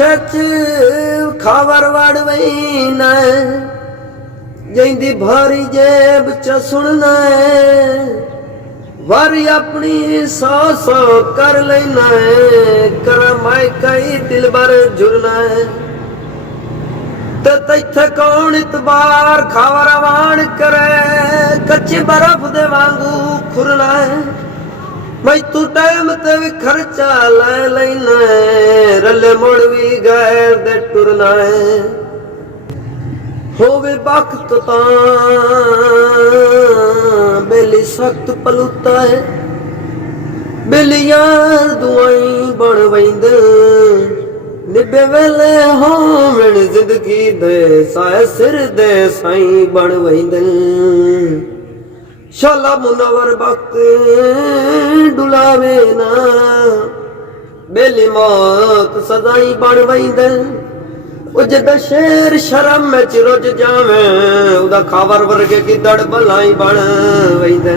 नशे च खावर वड़ वहीना जैंदी भारी जेब च सुनना वारी अपनी सौ सौ कर लेना कर मैं कई दिल भर जुड़ना ते तैथे कौन इतबार खावर वाण करे कच्ची बर्फ दे वांगू खुरना मैं तू टाइम ते भी खर्चा लै लेना रले मुड़ भी गैर दे टुरना होवे वक्त तां बेली सख्त पलूता है बेलियां दुआई बन वैंद निबे वेले होवण जिंदगी दे साए सिर दे साई बन वैंद शाला मुनवर वक्त डुलावे ना बेली मौत सदाई बन वैंद जदा शेर शर्म में रुझ जावे उदा खावर वर्गे की दड़ भलाई बन वैंद।